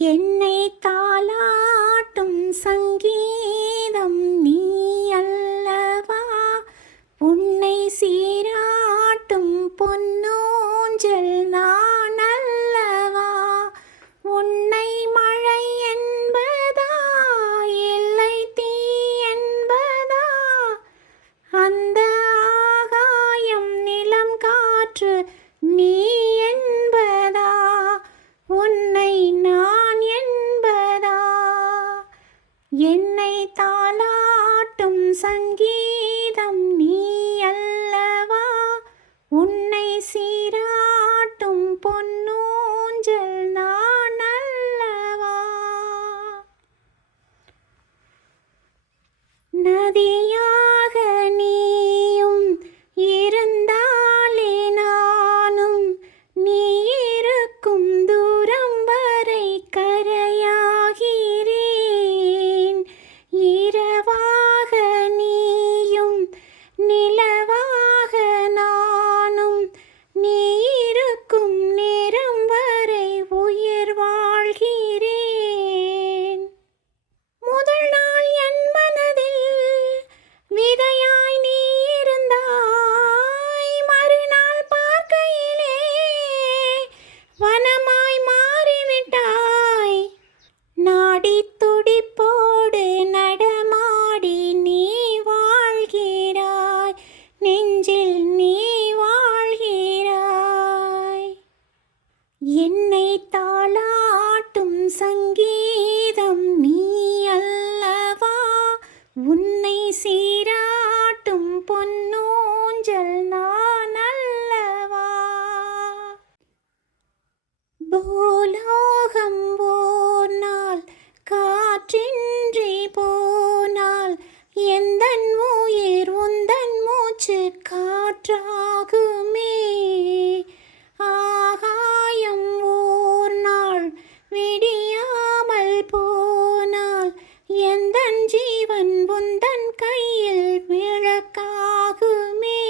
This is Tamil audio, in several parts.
என்னை தாலாட்டும் சங்கீதம் நீ அல்லவா, உன்னை சீராட்டும் பொன்னூஞ்சல் நான் அல்லவா. உன்னை மழை என்பதா இல்லை தீ என்பதா, அந்த ஆகாயம் நிலம் காற்று நீ என்பதா, உன்னை நான் என்பதா. என்னை தாலாட்டும் சங்கீதம் நீ அல்லவா, உன்னை சீராட்டும் பொன்னூஞ்சல் நான் அல்லவா. நதியாக நீயும் இருந்தாலே நானும், நீ இருக்கும் தூரம் வரை கரையாகிறேன். இரவாக நீயும் நிலவாக நானும், நீ இருக்கும் நேரம் வரை உயிர் வாழ்கிறேன். முதல் நாள் என் மனதில் விதையாய் நீ இருந்தாய், மறுநாள் பார்க்கையிலே வனமாய் மாறிவிட்டாய். நாடி துடிப்போடு நடமாடி நீ வாழ்கிறாய், நெஞ்சில் நீ வாழ்கிறாய். என்னை தாலாட்டும் சங்கீதம் நீ அல்லவா, உன்னை சீராட்டும் பொன்னூஞ்சல் நான் அல்லவா. பூலோகம் ஓர் நாள் காற்றின்றி போனால், எந்தன் உயிர் உந்தன் மூச்சு காற்றாகுமே. ஆகாயம் ஓர் நாள் விடியாமல் போனால், எந்தன் ஜீவன் உந்தன் கையில் விளக்காகுமே.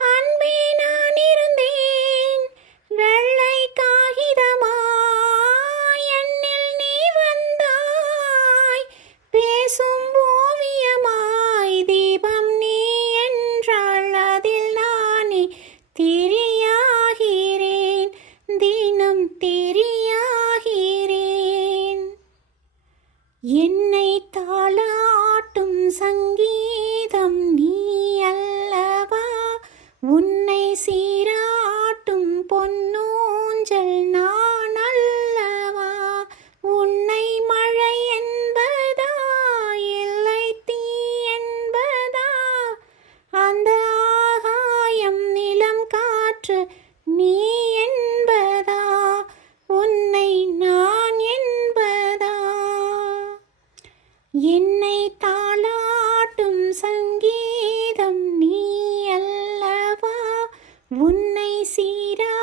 அன்பே நான் இருந்தேன் வெள்ளை காகிதமாய், என்னில் நீ வந்தாய் பேசும் ஓவியமாய். தீபம் நீ என்றால் அதில் நானே திரியாகிறேன், தினம் திரியாகிறேன். என்னை தாலாட்டும் சங்கீதம் நீ அல்லவா, உன்னை சீராட்டும் பொன்னூஞ்சல் நான் அல்லவா. உன்னை மழை என்பதா இல்லை தீ என்பதா, அந்த ஆகாயம் நிலம் காற்று நீ என்பதா, உன்னை நான் என்பதா. என்னை தாலாட்டும் சங்கீதம் நீ அல்லவா, உன்னை சீரா